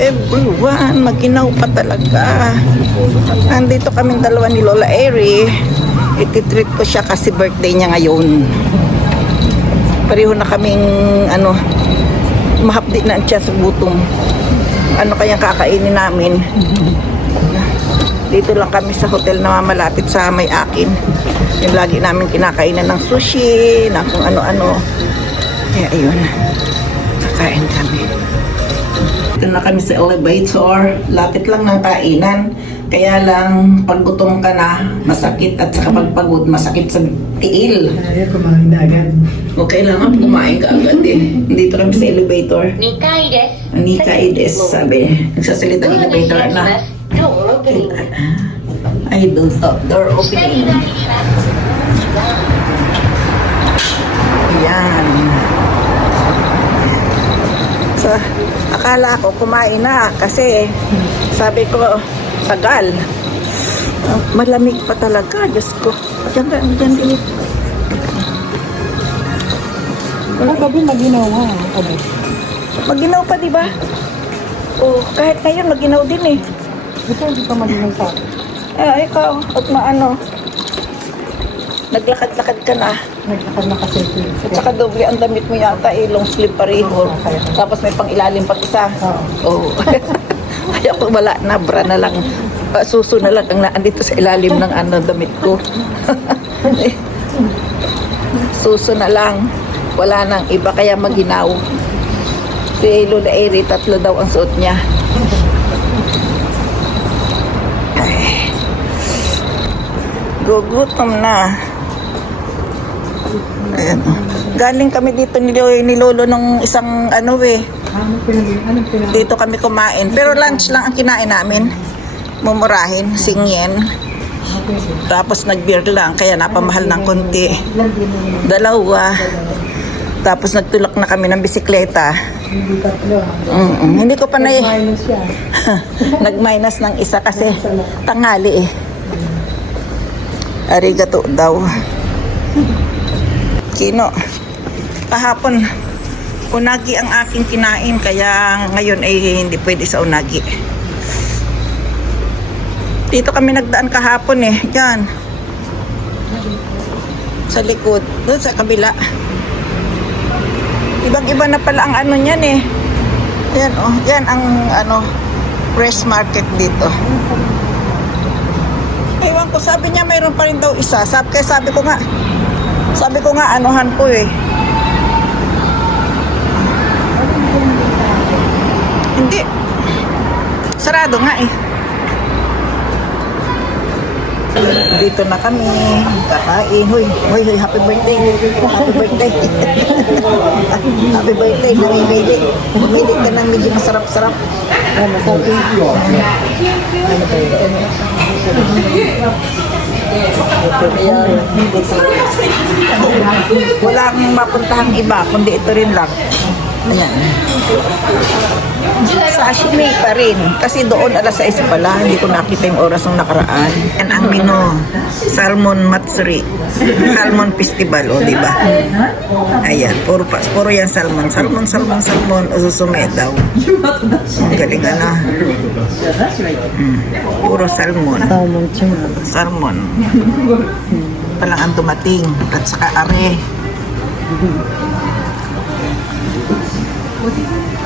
everyone, maginaw pa talaga. Nandito kaming dalawa ni Lola Eri. Ititreat ko siya kasi birthday niya ngayon. Pareho na kaming mahapdi na siya sa gutom. Ano kayang kakainin namin? Dito lang kami sa hotel na malapit sa may akin. Yung lagi namin kinakainan ng sushi, na kung ano-ano. Kaya ayun, kakain kami. Dito na kami sa elevator. Lapit lang ng kainan. Kaya lang, pag gutom ka na, masakit. At saka pagpagod, masakit sa tiil. Kaya kumain na agad. O kailangan kumain ka agad eh. Dito kami sa elevator. Nika Ides, sabi. Nagsasalita ng elevator na. I don't stop door opening. Ayan. So, akala ko kumain na kasi sabi ko, tagal. Malamig pa talaga, Diyos ko. Diyan din. Ang gabi maginaw nga. Maginaw pa, di ba? O, kahit ngayon, maginaw din eh. Ito hindi pa maginaw pa. Ikaw, at maano, naglakad-lakad ka na. Naglakad na kasi. At saka doble ang damit mo yata, long sleeve pareho. Tapos may pang ilalim pa isa. Oo. Kaya ko wala na, bra na lang. Suso na lang ang naandito sa ilalim ng damit ko. Suso na lang. Wala nang iba, kaya maginaw. Si Lola Eri, 3 daw ang suot niya. Gugutom na. Ayan. Galing kami dito ni Lolo nung isang dito kami kumain. Pero lunch lang ang kinain namin. Mumurahin, singyen. Tapos nag-beer lang, kaya napamahal ng konti. 2. Tapos nagtulak na kami ng bisikleta. Hindi ko pa na nag-minus ng isa kasi tanghali eh. Arigato daw. Kino. Kahapon, unagi ang aking kinain, kaya ngayon ay hindi pwede sa unagi. Dito kami nagdaan kahapon eh. Diyan. Sa likod. Doon sa kabila. Ibang-iba na pala ang niyan eh. Yan oh. Yan ang fresh market dito. Ewan ko, sabi niya mayroon pa rin daw isa. Sabi ko nga anuhan ko eh. Hindi. Sarado nga eh. Dito na kami. Kakain. Hoy, happy birthday. Happy birthday. Happy birthday. Namimili ka ng medyo masarap-sarap. Wala akong mapuntahang iba, kundi ito rin lang. Ayan. Sashimi pa rin. Kasi doon alas 6 pala, hindi ko nakita yung oras ng nakaraan. Yan ang menu. Salmon Matsuri. Salmon Festival, o diba? Ayan, puro yan salmon. Salmon. Ususume daw. Ang galing Puro salmon. Salmon. Palang ang dumating. At saka are.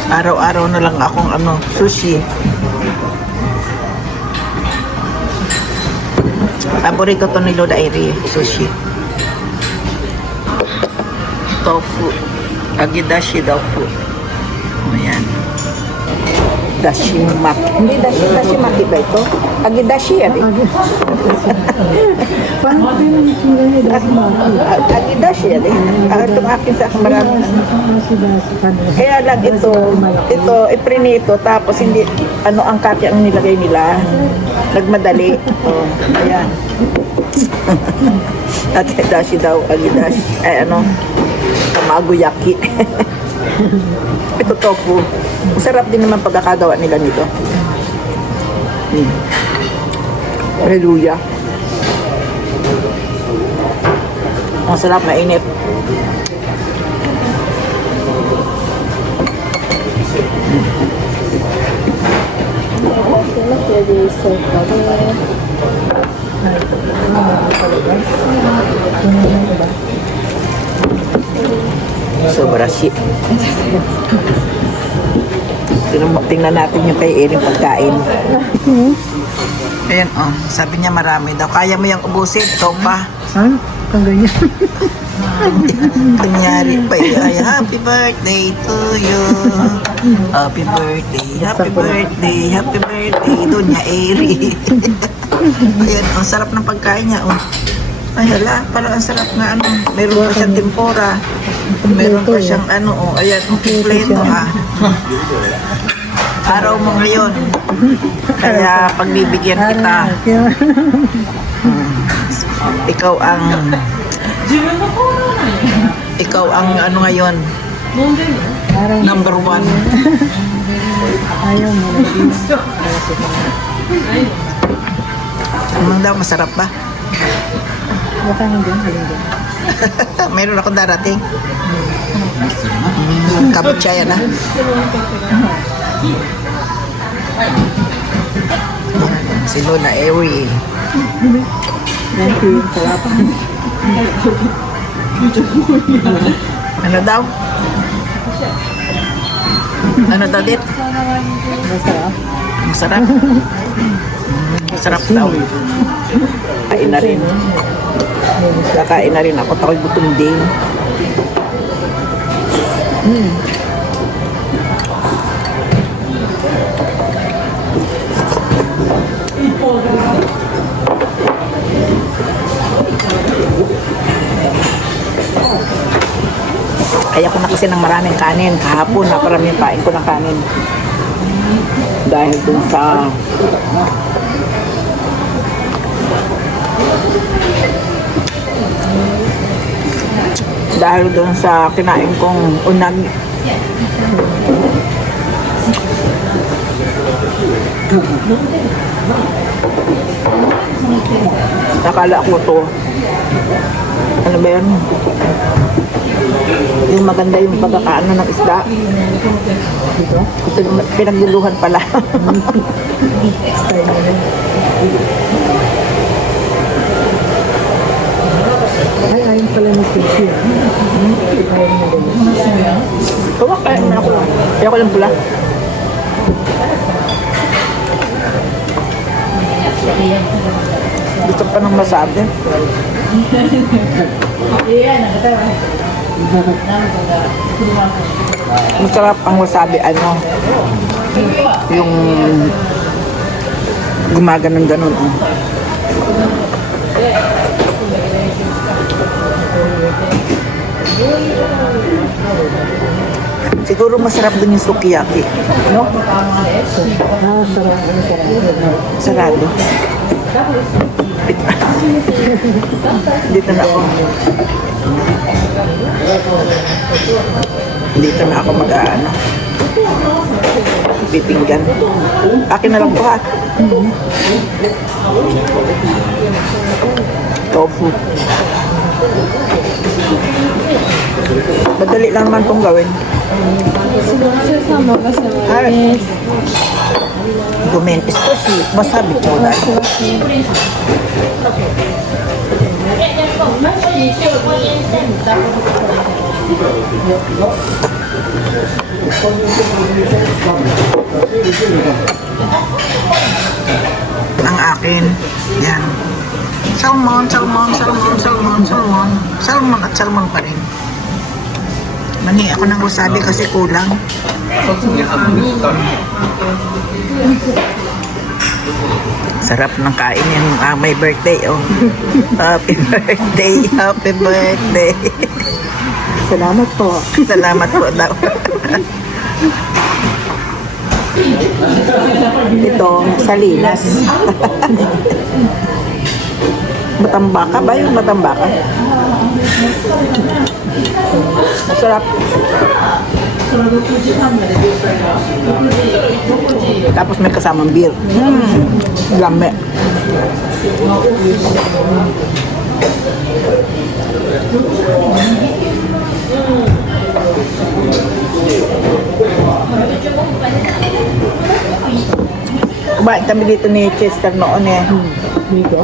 Araw-araw na lang akong sushi. Paborito to ni Lola Eri, sushi. Tofu. Agidashi tofu. Ayan. Dashi maki. Hindi dashi maki ba ito? Agidashi yan eh. Paano kayo yung dashi maki? Agidashi yan eh. Itong akin sa marami. Kaya lang ito iprinito tapos hindi ang kati ang nilagay nila. Nagmadali. Oh, ayan. Agidashi daw, agidashi. Tamagoyaki. Ito tofu. Masarap din naman pagkakagawa nila nito. Hallelujah. Ang sarap, mainit. Serve ka rin. Sobra shit. Tingnan natin yung kay Erin pagkain. Ayan, oh. Sabi niya marami daw. Kaya mo yung ubusin. Ito pa. Ha? Ang ganyan. Kunyari pa ay happy birthday to you. Happy birthday, happy birthday, happy birthday. Doon niya, Eri. Ayan, ang sarap ng pagkain niya. Oh. Ay hala, parang ang sarap na ano. Meron pa siyang tempura. Meron pa siyang ano. Oh. Ayan, kompleto ah. Araw mo ngayon. Kaya pagbibigyan kita. Ikaw ang ano ngayon. Number 1. Ayaw mo. Ano daw, masarap ba? Baka hindi. Hindi. Mayroon ako darating. Kabutsaya na. Si Luna Eri. Thank you. Sarap. Ano daw? Ano daw dit? Masarap. Masarap. Masarap daw. Kain na rin. Kakain na rin ako. Ako'y gutom din. Kaya ko na kasi ng maraming kanin. Kahapon, naparaming kain ko ng kanin. Dahil dun sa kinain kong unag. Nakala ko to. Ano ba yun? Yung maganda yung pagkakaano ng isda. Ito yung pinagluluhan pala. Style mo rin. Ay, ayun pala ng sushi. Ayaw mo ganyan. Kaya na ako. Kaya ko lang pula. Gusto pa ng masabi. Masarap ang wasabi, ano, yung gumaganon ganon. Oh. Siguro masarap din yung sukiyaki, no? Sarap. Sarado. Dito na ako. Dito na ako mag-aano. Pipinggan. Akin na lang po ha. Tofu. Madali lang naman itong gawin. Yes. Gumen. Especially, wasabi po dahil. Ang akin, yan. Salmon at salmon pa rin. Mani ako ng wasabi kasi kulang. Sarap ng kain yung may birthday, oh. Happy birthday, happy birthday. Salamat po. Salamat po daw. Ito, Salinas. Matambaka ba yung matambaka? Masarap. Tapos may kasamang beer. Lame. Kumain kami dito ni Chester noon eh. Dito?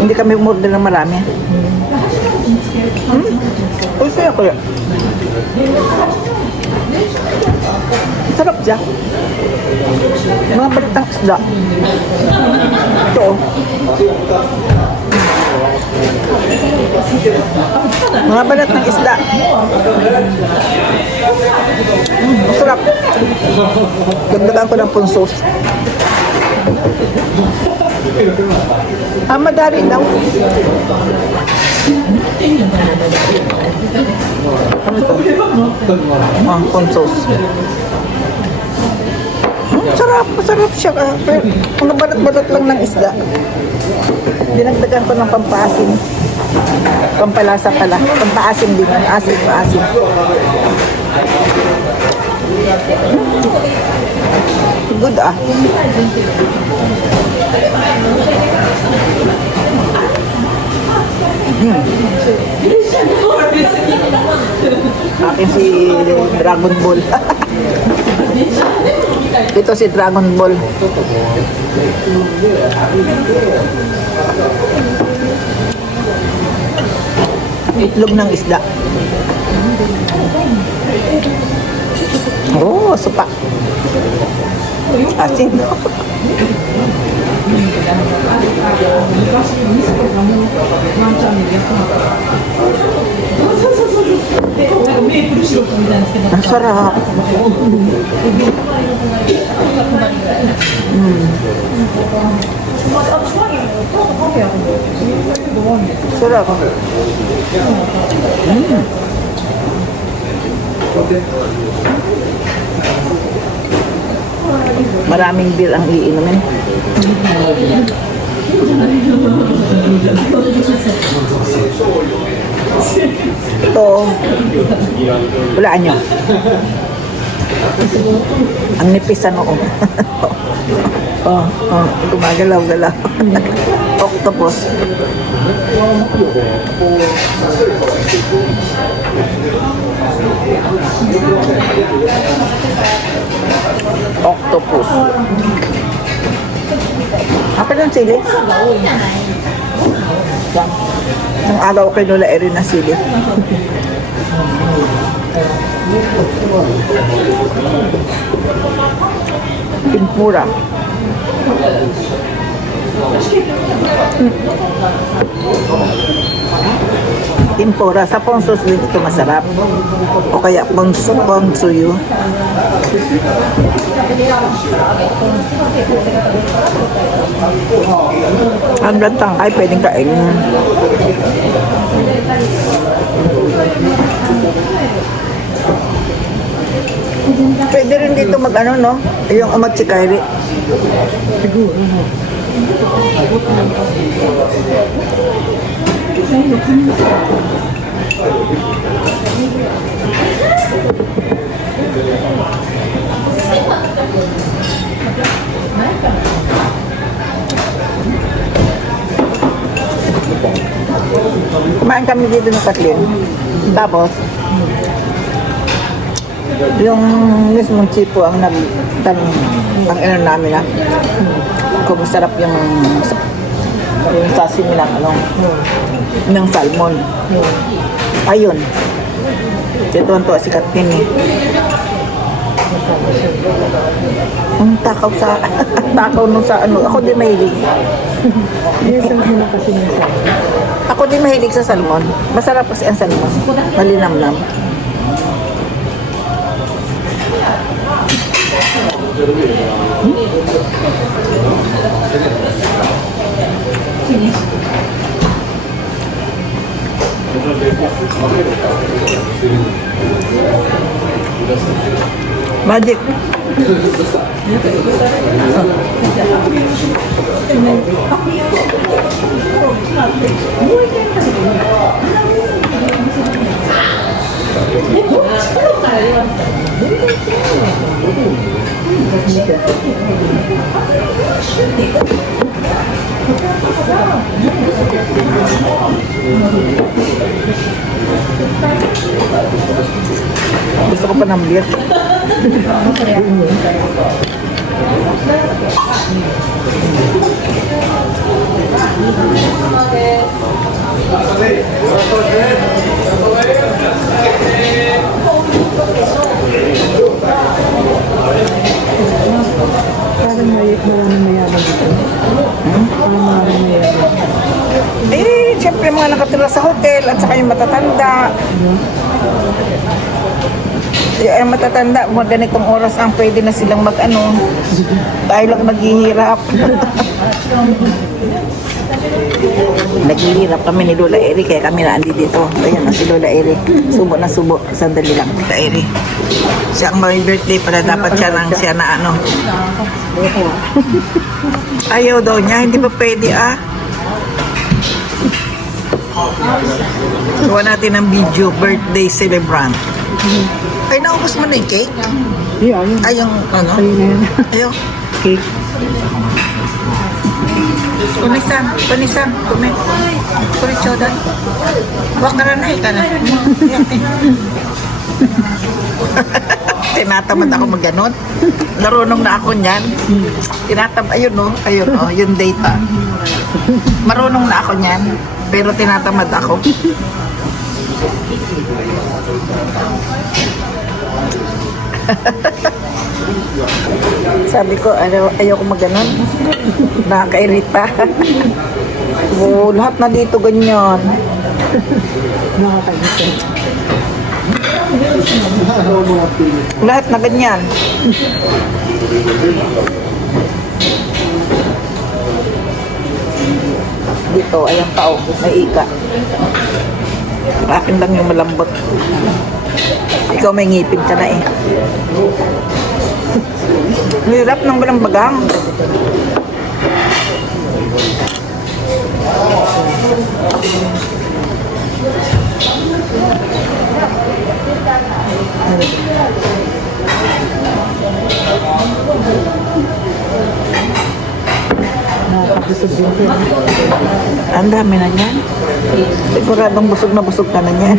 Hindi kami umorder ng marami. Gusto ko yun. Sarap siya. Mga balitang isda. Ito oh. Mga balat ng isda. Masarap. Dagdagan ko ng punsos. Madali daw. Ano ito? Punsos. Sarap, masarap siya. Pero mga balat-balat lang ng isda. Dinagdagan ko ng pampaasim. Pampalasa pala. Pampaasim din. Asim, paasim. Good ah. Akin si Dragon Ball. Ito si Dragon Ball. Itlog ng isda. Oh, supa. Asin. Ang sarap. Sarap. Maraming beer ang iinumin. Ito, walaan nyo. Ang nipis sa noo. Gumagalaw-galaw. Octopus. Octopus. Apa ng sili? Nang agaw kay Lola Erin na sili. Tempura. Tempura. Sa ponsos din ito masarap. O kaya ponsuyo. Ang lantang ay pwedeng kainin. Pwede rin dito mag-ano, no? Yung amatsikari. Siguro. Kumain kami dito ng Kathleen. Tapos, yung mismong chipo ang ang ano namin na kung masarap yung sashimi ng ng salmon. Ayun. Ito si Kathleen eh. Ang takaw sa takaw nung sa ano. Ako din mahilig. Ako din mahilig sa salmon. Masarap kasi ang salmon. Malinamnam. Magic. Gusto ko pa ng beer. Parang maraming mayabang dito. Parang maraming mayabang. Eh, siyempre mga nakatira sa hotel at saka yung matatanda. Yung matatanda, mga ganitong oras ang pwede na silang mag-ano. Tayo lang naghihirap. Naghihirap kami ni Lola Eri, kaya kami na andi dito. Ayan na si Lola Eri. Subo na subo. Sandali lang. Lola Eri. Siya ang may birthday pala. Dapat siya na ano. Ayaw daw niya. Hindi pa pwede ah. Gawa natin ng video. Birthday celebrant. Ay, naubos mo na yung cake? Yeah, yun. Ay, yung ano? Sa'yo na yan. Ayaw. Cake. Kunisang, kume. Kurichodan. Wak ka na ka na. Tinatamad ako magganon. Narunong na ako niyan. Ayun no, yung data. Marunong na ako niyan, pero tinatamad ako. Sabi ko, ayaw ko maganon. Nakakairita. Oh, lahat na dito ganyan. Nakakagit. Lahat na ganyan. Dito, ayan pa oh, may ika. Akin lang yung malambot. Ikaw may ngipin ka na eh. Hirap ng walang bagang. Nakakabusog din ko. Ang dami na niyan. Siguradong busog na busog ka na niyan.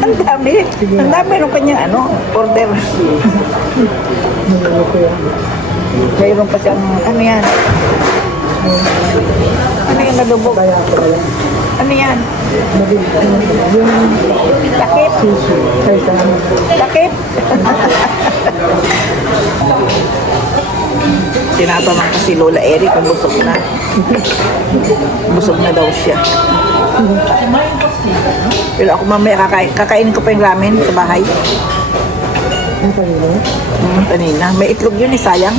Ang dami. Ang dami nung kanya order. Mayroon pa siyang, ano yan? Ano yung nalubog? Ano yan? Takip? Takip? Tinatanong ko si Lola Eri kung busog na. Busog na daw siya. Pero ako mamaya kakainin ko pa yung ramen sa bahay. Ang kanina? Kanina. May itlog yun eh, sayang.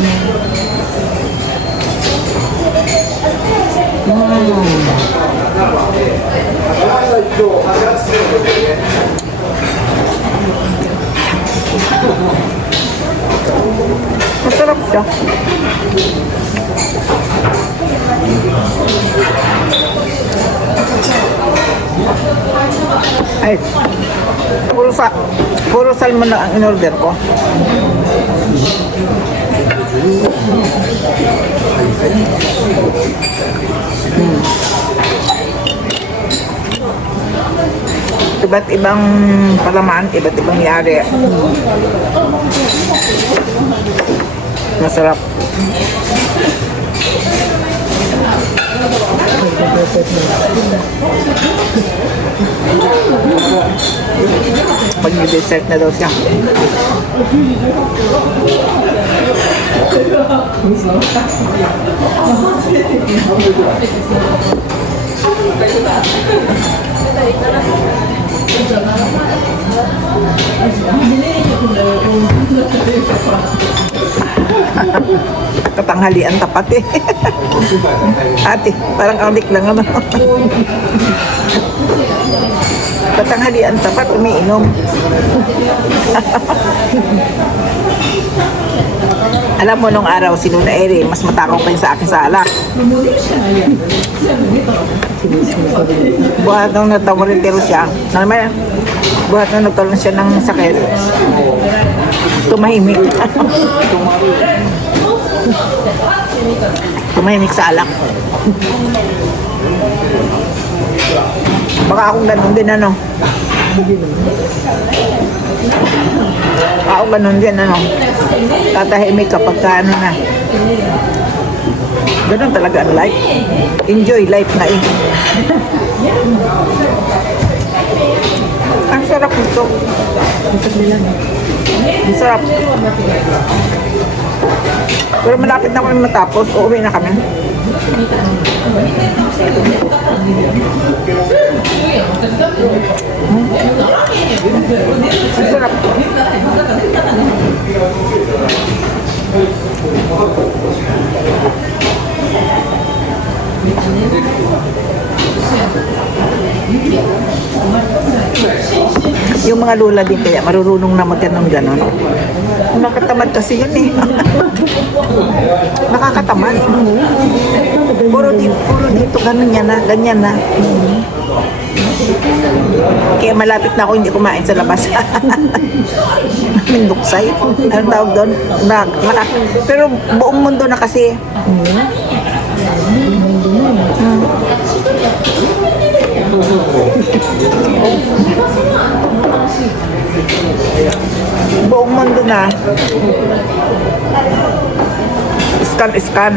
Masarap siya. Ay, puro salmon na ang in-order ko. Iba't ibang palaman, iba't ibang yari. Masarap. Pag dessert na daw siya. Katanghalian tapat eh. Ate, parang adik lang naman. Katanghalian tapat, umiinom. Alam mo, nung araw, si Lola Eri, mas matakaw pa yun sa akin sa alak. Buhat nung natawaritero siya, buhat nung nagkaroon siya ng sakit, tumahimik. Tumahimik sa alak. Baka akong ganun din, Ako ganun din, tatahimik kapag na. Ganun talaga ang life. Enjoy life na eh. Ang sarap nito. Isip nila. Ang sarap. Pero malapit na kami matapos. Uuwi na kami. Ang sarap. Yung mga lula din kaya marurunong na magganon-ganon. Nakakatamad kasi yun eh. Nakakatamad. Puro dito ganyan na. Kaya malapit na ako hindi kumain sa labas. Minduksay. Anong tawag doon? Pero buong mundo na kasi. Buong mundo na. Scan.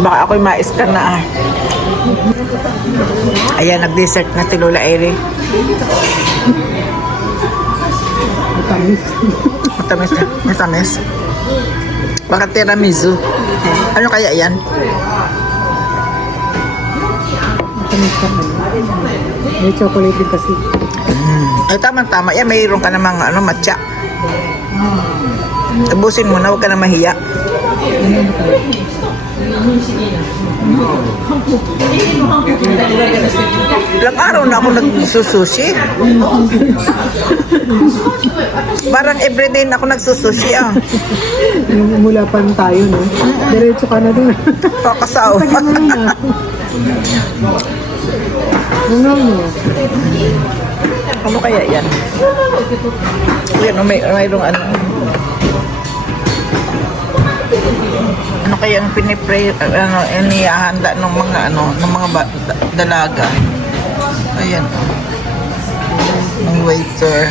Baka ako'y ma-scan na ah. Ayan, nag-dessert na si Lola Eri. Matamis. Baka tiramisu. Ano kaya yan? Matamis ka man. May chocolate din kasi. Ay, tama. Yan, mayroon ka namang matcha. Ubusin mo na, huwag ka na mahiya. Ilang araw na ako nagsusushi. Parang everyday na ako nagsusushi ah. Yung mula pa tayo, no? Diretso ka na doon. Kakasaw. Ano kaya yan? Yan, mayroong ano. Ano kaya ang pinipray, inihahanda ng mga dalaga. Ayan. Ng waiter.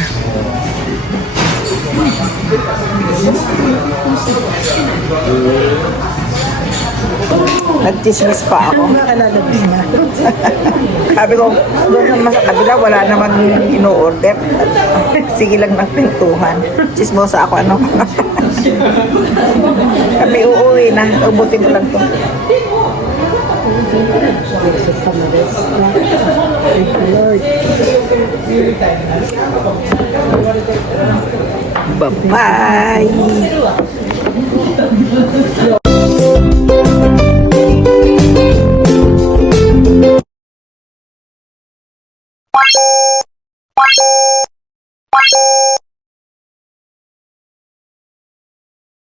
Nagchismis pa ako. Kalalabas na. Sabi ko, doon naman sa kabila, wala naman ino-order. Sige lang ng pintuhan. Chismosa ako, ano. Kami uuwi na. Ubutin ko lang to. Sa Samares. Thank you, Lord. Bye-bye!